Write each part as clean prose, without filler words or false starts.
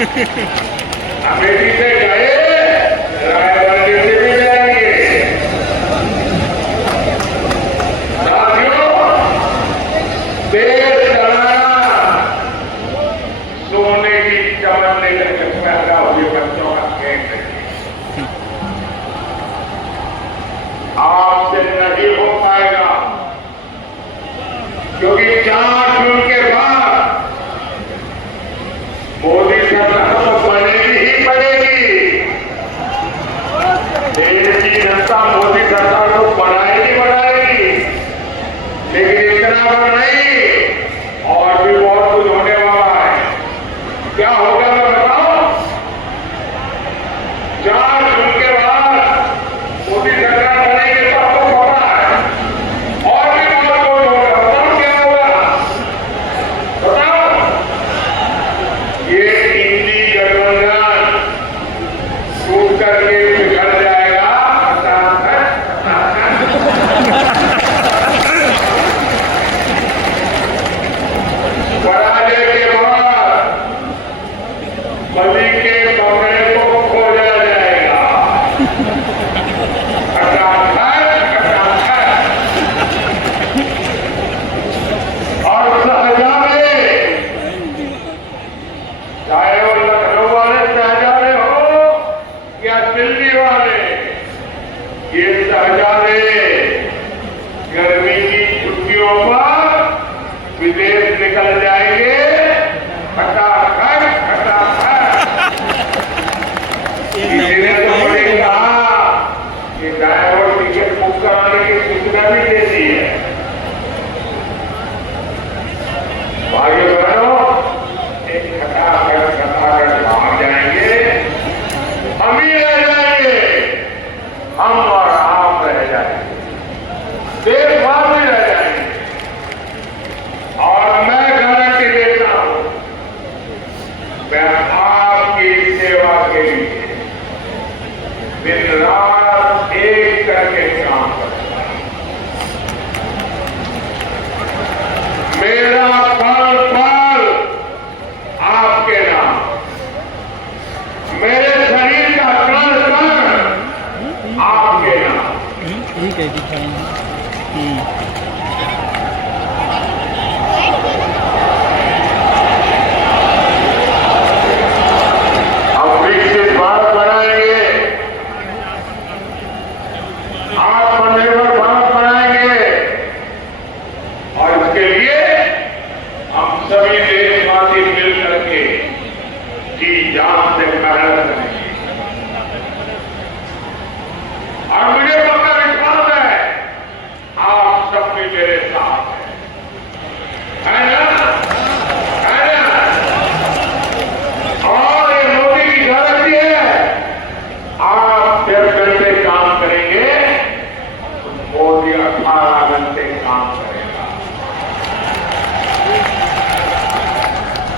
अमेठी से गए, रायबरेली से भी जाएंगे। साथियों, देश चलाना सोने की चमन लेकर के पैदा हुए बच्चों का खेल नहीं, आपसे नहीं हो पाएगा, क्योंकि 4 जून के बाद मोदी सरकार तो बनेगी ही बनेगी। देश की जनता मोदी सरकार को बढ़ाएगी, लेकिन इतना नहीं, और भी बहुत कुछ होने वाला है। क्या होगा मैं बताऊं? 4 जून के बाद मोदी सरकार बनेगी तो आपको पता है, और भी बहुत कुछ होगा। बताओ क्या होगा, बताओ। ये इंडी गठबंधन टूट करके बिखर जाएगा। पराजय के बाद बलि के कमरे को खोजा जाएगा। और शहजादे, चाहे वो लखनऊ वाले शहजादे हो या दिल्ली वाले, ये शहजादे गर्मी की छुट्टियों पर विदेश निकल जाएंगे। खटाखट खटाखट। किसी ने तो मुझे कहा कि ड्राइवर टिकट बुक कराने की सूचना भी दे दी है। भाइयों बहनों, एक खटाखट बाहर जाएंगे, हम ही रह जाएंगे, हम और आप रह जाएंगे, देशवासी रह जाएंगे। और मैं गारंटी देता हूं, मैं आपकी सेवा के लिए दिन रात एक करके काम करूंगा। मेरा पल पल आपके नाम, मेरे शरीर का कण कण आपके नाम। ठीक है, दिखाएंगे। हम विकसित भारत बनाएंगे, आत्मनिर्भर भारत बनाएंगे, और इसके लिए हम सभी देशवासी मिल करके जी जान से मेहनत करेंगे। और मुझे पक्का विश्वास है, आप सब भी मेरे साथ हैं, है ना? है ना? और ये मोदी की गारंटी है, आप 10 घंटे काम करेंगे तो मोदी 18 घंटे काम करेगा।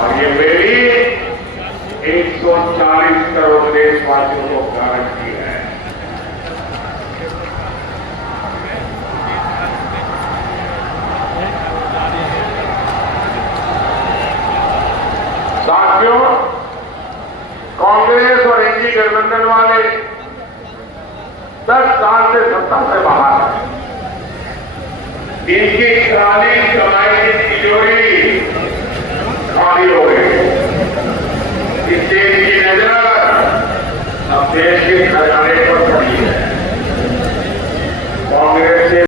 और ये मेरी 140 करोड़ देशवासियों को गारंटी है। साथियों, कांग्रेस और इंडी गठबंधन वाले 10 साल से सत्ता से बाहर हैं। इनकी खाली कमाई की तिजोरी खाली हो गई। इस देश की नजर अब देश के खजाने पर पड़ी है। कांग्रेस से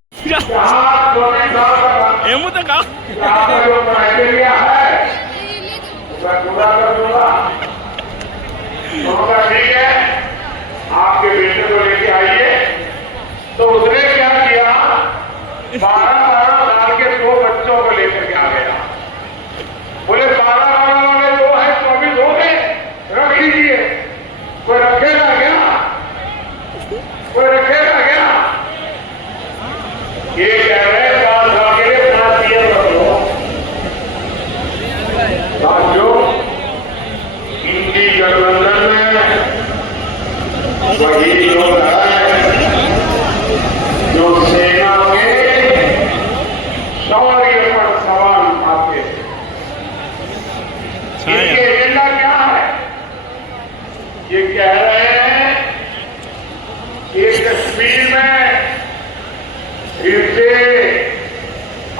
जो क्राइटेरिया है मैं पूरा कर दूंगा। तो ठीक है, आपके बेटे को लेके आइए। तो उसने क्या किया, 12-12 साल के 2 बच्चों को लेकर के आ गया। कह रहे हैं कि कश्मीर में फिर से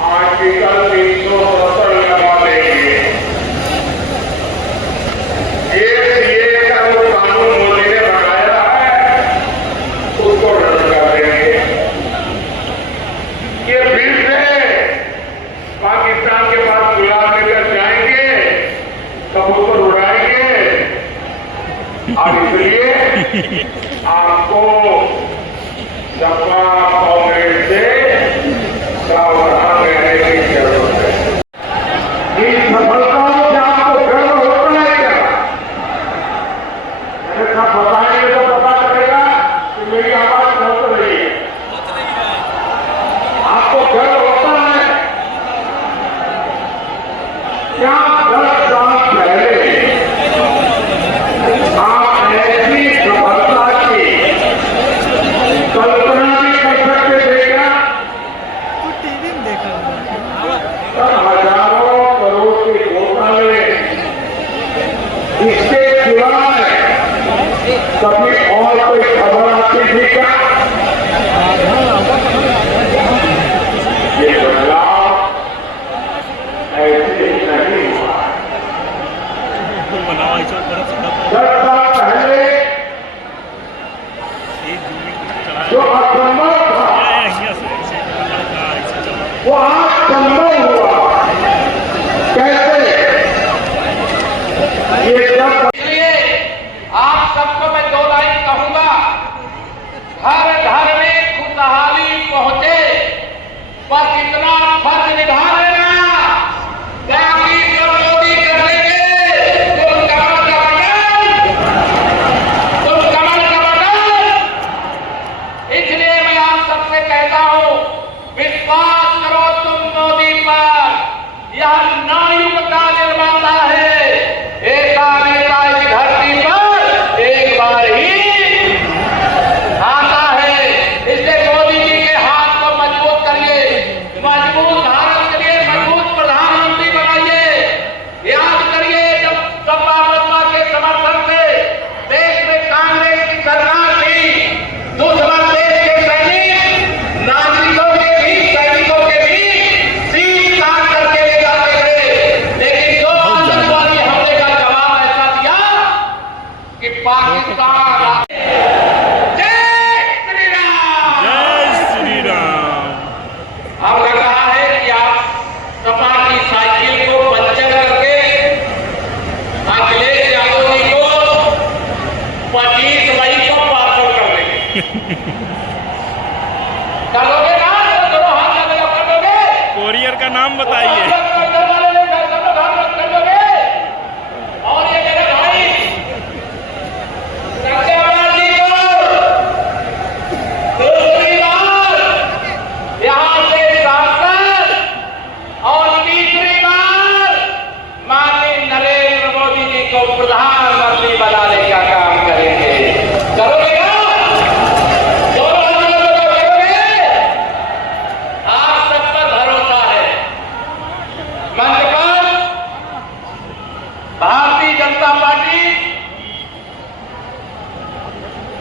आर्टिकल 370 लगा देंगे। ये का जो कानून मोदी ने बनाया है उसको रद्द कर देंगे। ये फिर से पाकिस्तान के पास गुलाम लेकर जाएंगे, कबूतर उड़ाएंगे और इसलिए आपको सपा कांग्रेस से सावधान रहने की जरूरत है। इन सफलताओं से आपको गर्व होता है क्या? ऐसा बताएंगे तो पता चलेगा कि मेरी आवाज पहुंच रही है। आपको गर्व होता है क्या? 10 साल पहले आप ऐसी सफलता की कल्पना नहीं कर सकते थे क्या? तो टीवी में देखा तब हजारों करोड़ के घोटाले इसके सिवाय कभी और कोई खबर आती थी क्या? ये बदलाव ऐसे नहीं हुआ। 10 साल पहले जो असंभव था वो आज संभव हुआ। कैसे? ये सब इसलिए आप सबको मैं 2 लाइन कहूंगा। हर घर में खुशहाली पहुंचे, बस इतना फर्ज निभा लेना, बाकी सब मोदी कर लेंगे। तुम कमल का बटन, तुम कमल का बटन। इसलिए मैं आप सबसे कहता हूं, विश्वास करो तुम मोदी पर। यह नवयुग का निर्माता है। ऐसा नेता इस धरती पर एक बार ही आता है। इसलिए मोदी जी के हाथ को मजबूत करिए, मजबूत भारत के लिए मजबूत प्रधानमंत्री बनाइए। याद करिए, जब सपा बसपा के समर्थन से देश में कांग्रेस की सरकार थी, दुश्मन देश के सैनिक नागरिकों के भी, सैनिकों के भी सीट काट करके ले जाते थे। लेकिन जो आतंकवादी हमले का जवाब ऐसा दिया कि पाकिस्तान अब लग रहा है कि आप सपा की साइकिल को पंचर करके अखिलेश यादव जी को 25 मई को पार्सल कर देंगे। कर दोगे ना? दोनों हाथ लगे कर दोगे? कोरियर का नाम बताइए। कर दोगे? और ये मेरे भाई सत्यावान जी को दूसरी बार यहां से सांसद और तीसरी बार माननीय नरेंद्र मोदी जी को प्रधानमंत्री बनाने का काम करेंगे। करोगे ना? दोनों लोगों को करोगे? आप सब पर भरोसा है। मंच पर भारतीय जनता पार्टी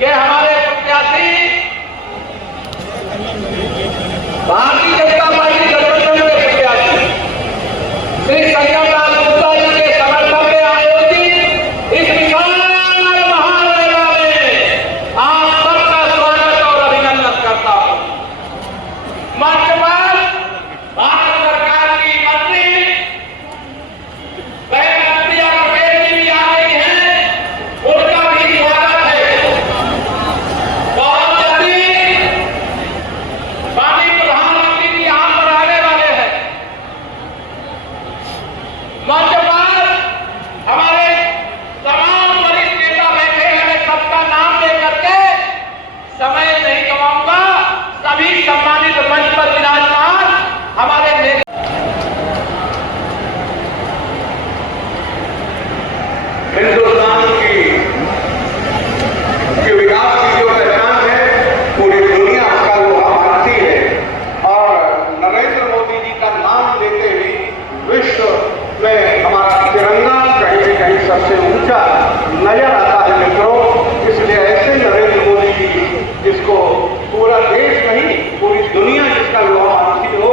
के हमारे प्रत्याशी, भारतीय जनता पार्टी गठबंधन के प्रत्याशी श्री संजय लाल गुप्ता जी के समर्थन में आयोजित इस विशाल पूरा देश नहीं, पूरी दुनिया जिसका विवाह हासिल हो,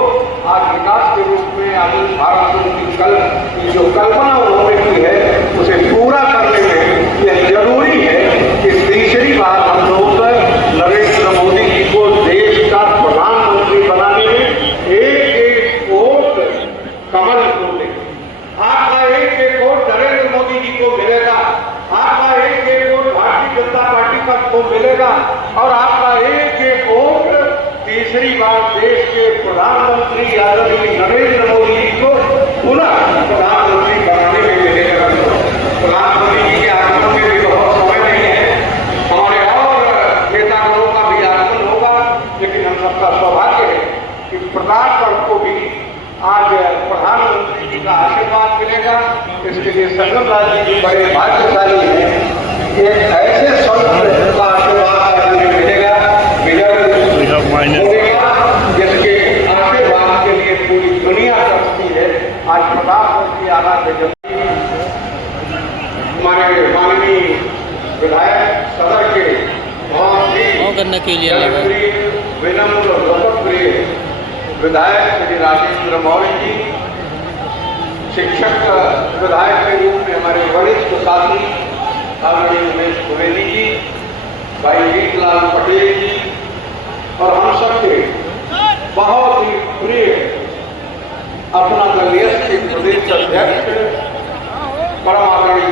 आज विकास के रूप में आधुनिक भारत में की जो कल्पना उन्होंने की है उसे पूरा करने में यह जरूरी है कि तीसरी बार हम लोग नरेंद्र मोदी जी को देश का प्रधानमंत्री बनाने में एक वोट कमल को दें। आपका एक वोट नरेंद्र मोदी जी को मिलेगा, आपका एक वोट भारतीय जनता पार्टी को मिलेगा और आपका एक वोट तीसरी बार देश के प्रधानमंत्री आदरणीय नरेंद्र मोदी जी को पुनः प्रधानमंत्री बनाने में मिलेगा। प्रधानमंत्री जी के आगमन में भी बहुत समय नहीं है, हमारे और नेताओं का भी आगमन होगा, लेकिन हम सबका सौभाग्य है कि प्रताप पर्व को भी आज प्रधानमंत्री जी का आशीर्वाद मिलेगा। इसके लिए संगम राज्य जी बड़े भाग्यशाली हैं। एक ऐसे संत का आशीर्वाद आज मुझे मिलेगा जिसके आशीर्वाद के लिए पूरी दुनिया तरसती है। आज प्रधानमंत्री आना के जब हमारे माननीय विधायक सदर के बहुत ही जनप्रिय विनम्र लोकप्रिय विधायक श्री राजेंद्र मौर्य जी, शिक्षक विधायक के रूप में हमारे वरिष्ठ साथी आदरणीय उमेश द्विवेदी जी, भाई जीतलाल पटेल जी और हम सबके बहुत ही प्रिय अपना दल के प्रदेश अध्यक्ष परम आदरणीय